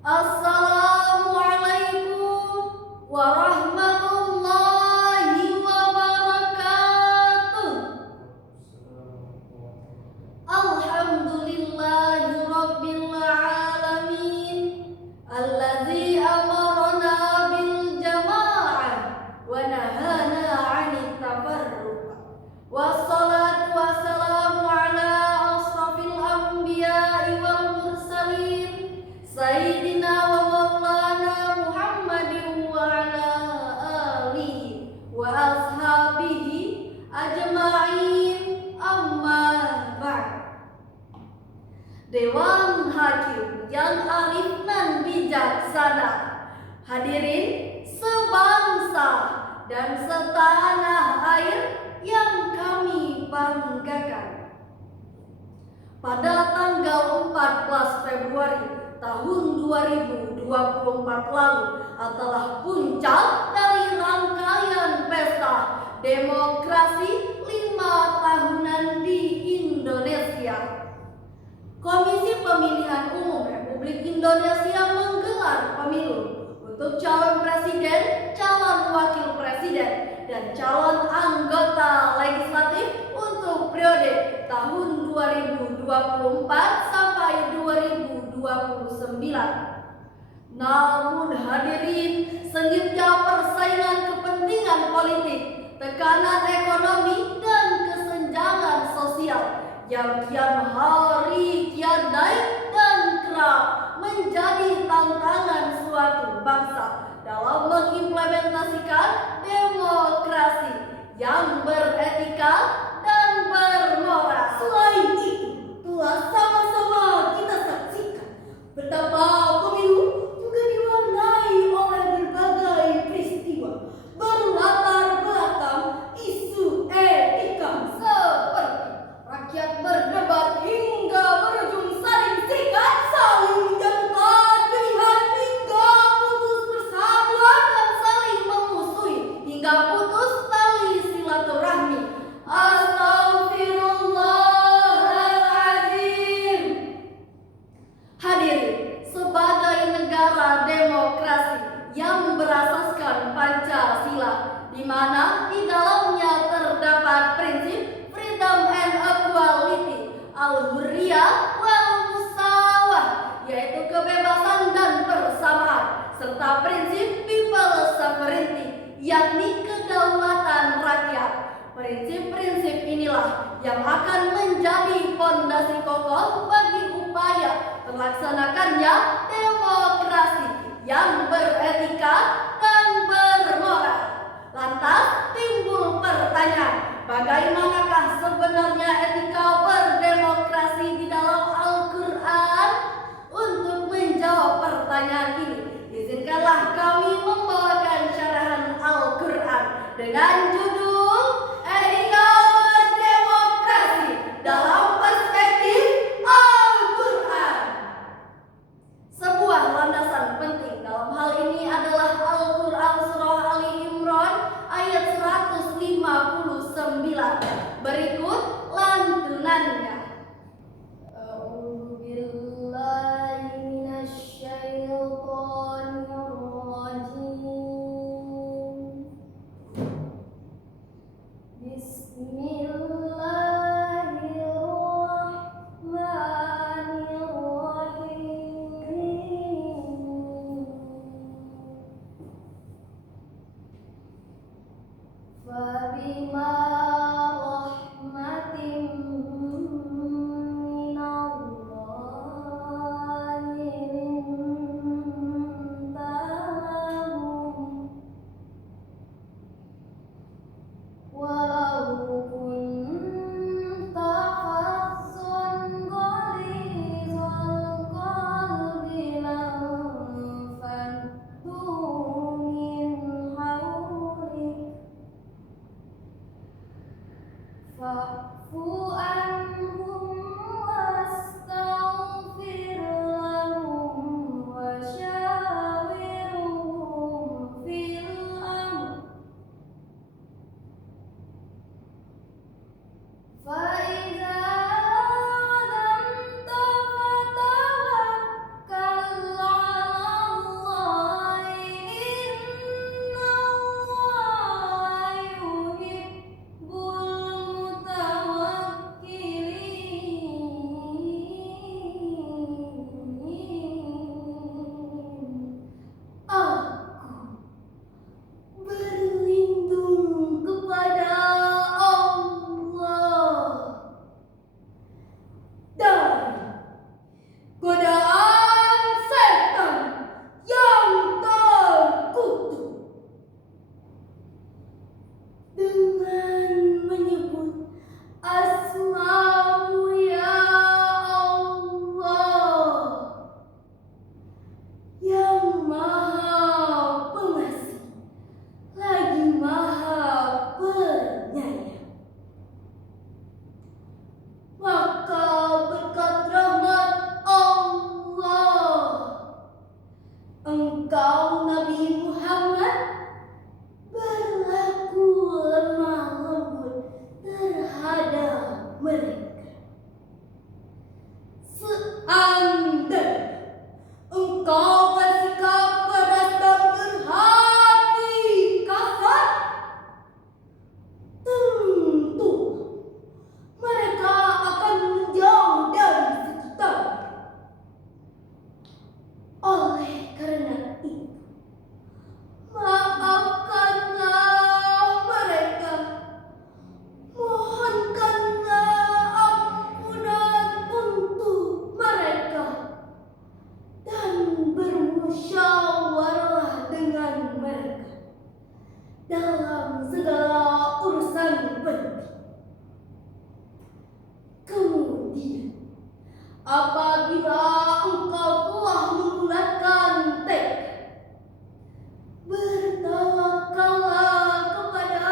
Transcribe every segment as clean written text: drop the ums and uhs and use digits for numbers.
Assalamualaikum warahmatullahi wabarakatuh. Alhamdulillahi rabbil alamin, allazi amarna bil jama'ah wa nahana 'anit tafarruq. Wassalatu wassalamu ala asrafil anbiya'i wal mursalin, Sayyidina wa maulana Muhammadin wa ala alihi wa ashabihi ajma'in, amma ba'd. Dewan Hakim yang arif dan bijaksana, hadirin sebangsa dan setanah air yang kami banggakan. Pada tanggal 14 Februari tahun 2024 lalu adalah puncak dari rangkaian pesta demokrasi 5 tahunan di Indonesia. Komisi Pemilihan Umum Republik Indonesia menggelar pemilu untuk calon presiden, calon wakil presiden, dan calon anggota legislatif untuk periode tahun 2024 sampai 2029. Namun hadirin, sengitnya persaingan kepentingan politik, tekanan ekonomi, dan kesenjangan sosial yang kian hari kian naik dan kerap menjadi tantangan suatu bangsa dalam mengimplementasikan demokrasi yang beretika dan bermoral. Selain itu, telah sama-sama kita saksikan betapa pemilu juga diwarnai oleh berbagai peristiwa berlatar belakang isu etika seperti rakyat berdebat hingga berujung saling serikat, saling menjatuhkan pilihan hingga putus persatuan, dan saling memusuhi hingga putus tali silaturahmi. Astagfirullahaladzim. Hadirin, sebagai negara demokrasi yang berasaskan Pancasila, di mana di dalamnya terdapat prinsip freedom and equality, al-hurriyah wal musawah, yaitu kebebasan dan persamaan, serta prinsip people's sovereignty, yakni kedaulatan rakyat. Prinsip-prinsip inilah yang akan menjadi fondasi kokoh bagi upaya terlaksanakannya demokrasi yang beretika dan bermoral. Lantas timbul pertanyaan, bagaimanakah sebenarnya etika berdemokrasi di dalam Al-Quran? Untuk menjawab pertanyaan ini, izinkanlah kami membawakan syarahan Al-Quran dengan judul Etika Berdemokrasi dalam Perspektif Al-Quran. Sebuah landasan penting dalam hal ini adalah Al-Quran Surah Ali Imran ayat 159. Berikut lantunannya. bermusyawarah dengan mereka dalam segala urusan penting. Kemudian, apabila engkau telah membulatkan tekad, bertawakallah kepada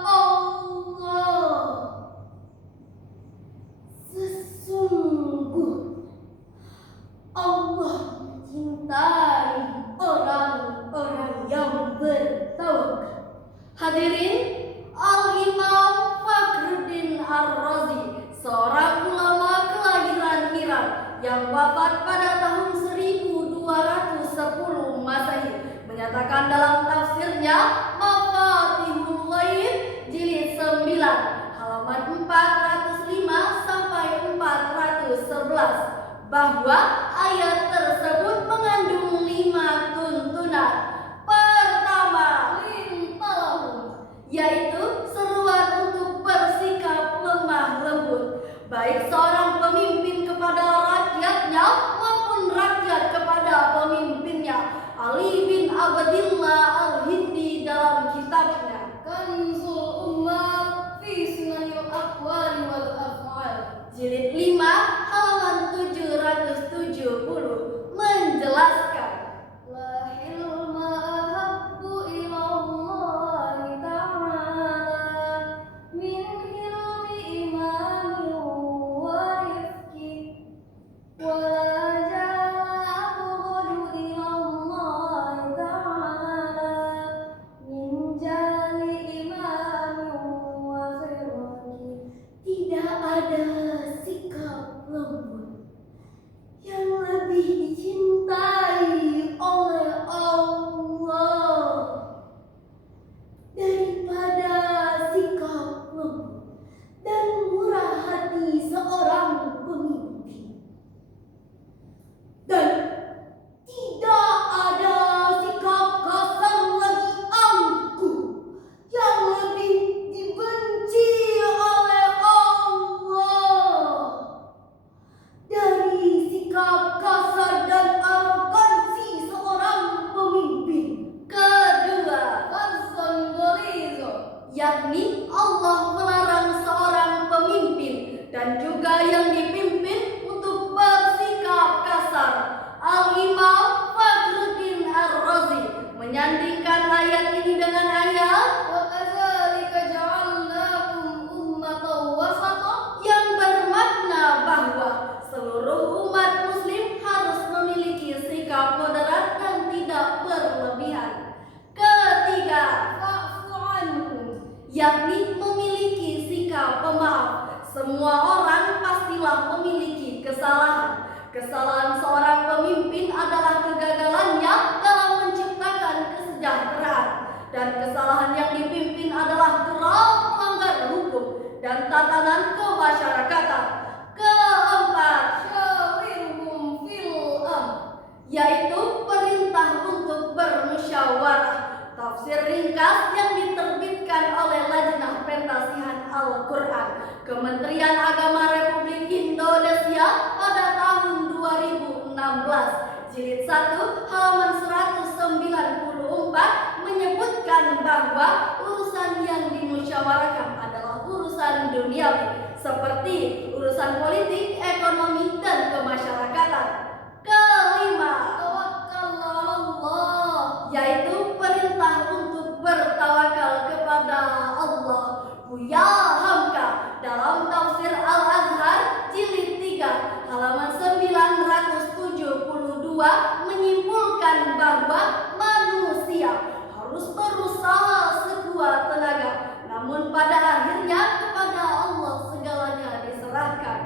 Allah. Sesungguhnya Allah mencintai orang-orang yang bertawakal. Hadirin, Al-Imam Fakhruddin Ar-Razi, seorang ulama kelahiran Iran yang wafat pada tahun 1210 Masehi, menyatakan dalam tafsirnya Mafatihul Ghaib jilid 9 halaman 405 sampai 411 bahwa ayat tersebut mengandung 5 tuntunan. Pertama, yaitu seruan untuk bersikap lemah lembut, baik seorang pemimpin kepada rakyatnya maupun rakyat kepada pemimpinnya. Ali bin Abdillah Al-Hindi dalam kitabnya Kanzul Ummah fi Sunanil Aqwali wal Af'al jilid 5 halaman 770 menjelaskan, la hilma ahabbu ilallahi ta'ala min hilmi imami wa rifki wa la jala abghadu ilallahi ta'ala min jali imami wa khirki. Tidak ada sikap lembut yang lebih dicintai oleh Allah daripada sikap lembut dan murah hati seorang pemimpin. Dan tidak ada sikap kasar lagi angkuh yang lebih dibenci oleh Allah dari sikap kasar dan arogansi seorang pemimpin. Kedua, yakni Allah melarang seorang pemimpin dan juga yang dipimpin untuk bersikap kasar. Al-Imam Fakhruddin Ar-Razi menyandingkan ayat ini dengan ayat wa kadzalika ja'alnakum ummatan wasata, yang bermakna bahwa seluruh umat muslim harus memiliki sikap moderat dan tidak berlebihan. Ketiga, yakni memiliki sikap pemaaf. Semua orang pastilah memiliki kesalahan. Kesalahan seorang pemimpin adalah kegagalannya dalam menciptakan kesejahteraan, dan kesalahan yang dipimpin adalah kerap melanggar hukum dan tatanan kemasyarakatan. Keempat, syawirhum fil amr, yaitu perintah untuk bermusyawarah. Tafsir ringkas yang diterbitkan oleh Lajnah Pentasihan Al-Quran Kementerian Agama Republik Indonesia pada tahun 2016 jilid 1 halaman 194 menyebutkan bahwa urusan yang dimusyawarahkan adalah urusan duniawi seperti urusan politik, ekonomi, dan kemasyarakatan. Kelima, tawakkal Allah, yaitu perintah untuk bertawakal kepada Allah. Buya Hamka dalam tafsir Al-Azhar jilid 3 halaman 972 menyimpulkan bahwa manusia harus berusaha sekuat tenaga, namun pada akhirnya kepada Allah segalanya diserahkan.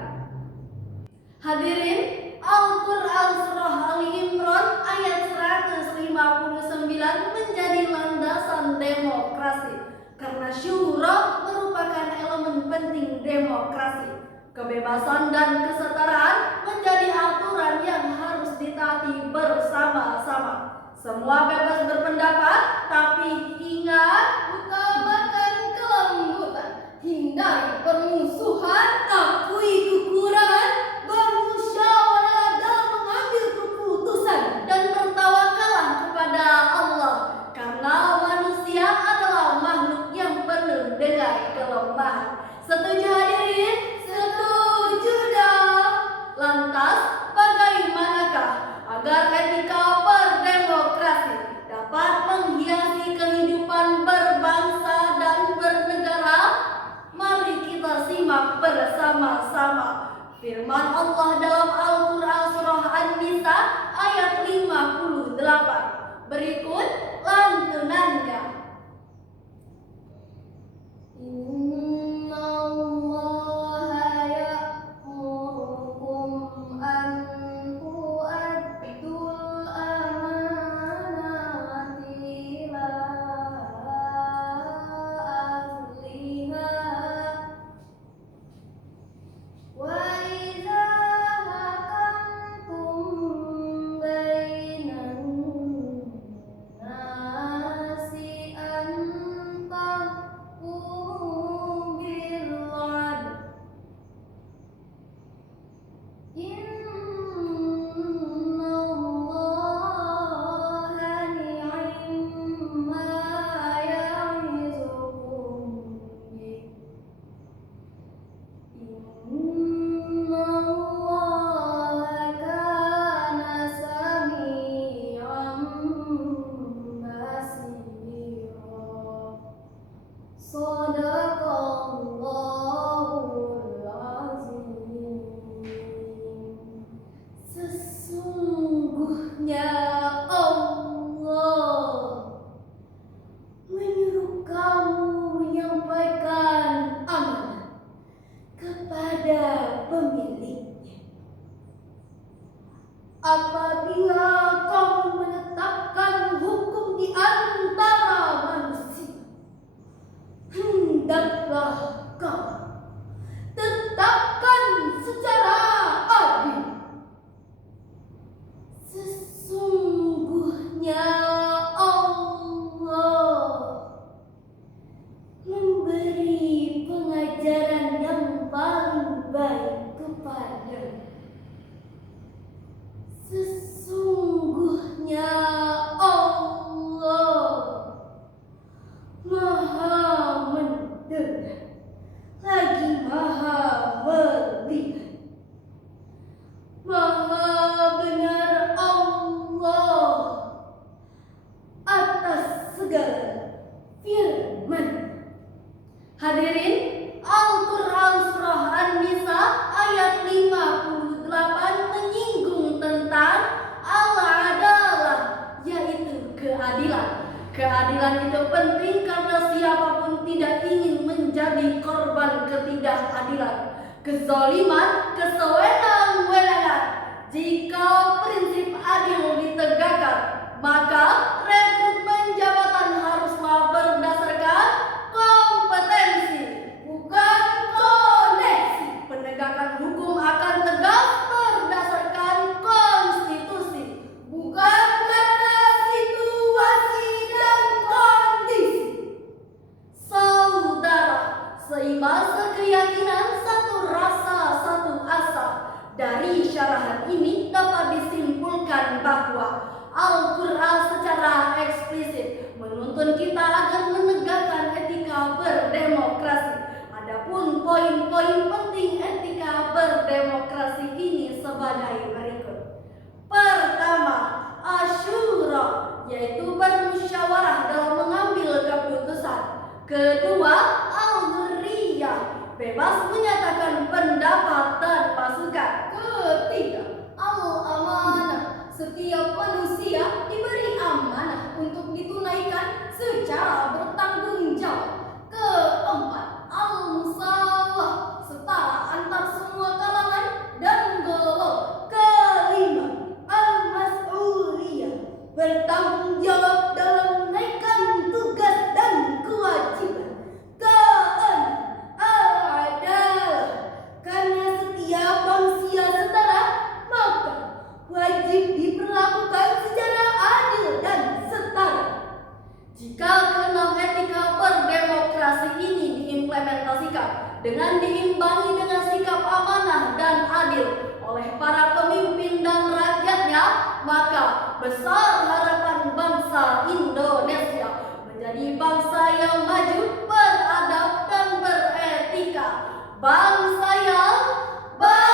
Hadirin, Al-Quran Surah Ali Imran ayat 159 menjadi landasan demokrasi karena syura merupakan elemen penting demokrasi. Kebebasan dan kesetaraan menjadi aturan yang harus ditaati bersama-sama. Semua bebas berpendapat, tapi ingat, utamakan kelembutan, hindari permusuhan, akui kekurangan, bermusyawarah dalam mengambil keputusan, dan bertawakal Allah dalam Al-Quran surah An-Nisa ayat 58. Berikut lantunannya. Sesungguhnya Allah menyuruh kamu menyampaikan amanah kepada pemiliknya. Apabila kamu menetapkan hukum di antara manusia, hendaklah kamu tetapkan secara adil. Sesungguhnya Allah memberi pengajaran yang paling baik kepadamu. Sesungguhnya Allah Maha mendengar lagi Maha melihat. Maha benar Allah atas segala firman. Hadirin, Al-Quran surah An-Nisa ayat 58 menyinggung tentang al-adalah, yaitu keadilan. Keadilan itu penting karena siapapun tidak ingin menjadi korban ketidakadilan, kezaliman, kesewenang-wenangan. Jika prinsip adil ditegakkan, maka rekrutmen jabatan haruslah berdasarkan kompetensi, bukan koneksi. Penegakan hukum akan tegas berdasarkan konstitusi, bukan karena situasi dan kondisi. Saudara, seimbang sekeyakinan, satu rasa, satu asa. Dari syarahan ini dapat disimpulkan bahwa Al-Quran secara eksplisit menuntun kita agar menegakkan etika berdemokrasi. Adapun poin-poin penting etika berdemokrasi ini sebagai berikut. Pertama, asyura, yaitu bermusyawarah dalam mengambil keputusan. Kedua, al-hurriyah, bebas menyatakan pendapat dan masukan. Ketiga, al-amanah, setiap manusia diberi amanah untuk ditunaikan secara bertanggung jawab. Keempat, al-musawah, setara antar semua kalangan dan golongan. Kelima, al-mas'uliyah, bertanggung jawab dalam menunaikan tugas dan kewajiban. Keenam, al-adalah, karena setiap manusia setara, maka wajib diperlakukan secara adil dan setara. Jika keenam etika berdemokrasi ini diimplementasikan dengan diimbangi dengan sikap amanah dan adil oleh para pemimpin dan rakyatnya, maka besar harapan bangsa Indonesia menjadi bangsa yang maju, beradab dan beretika, bangsa yang baik.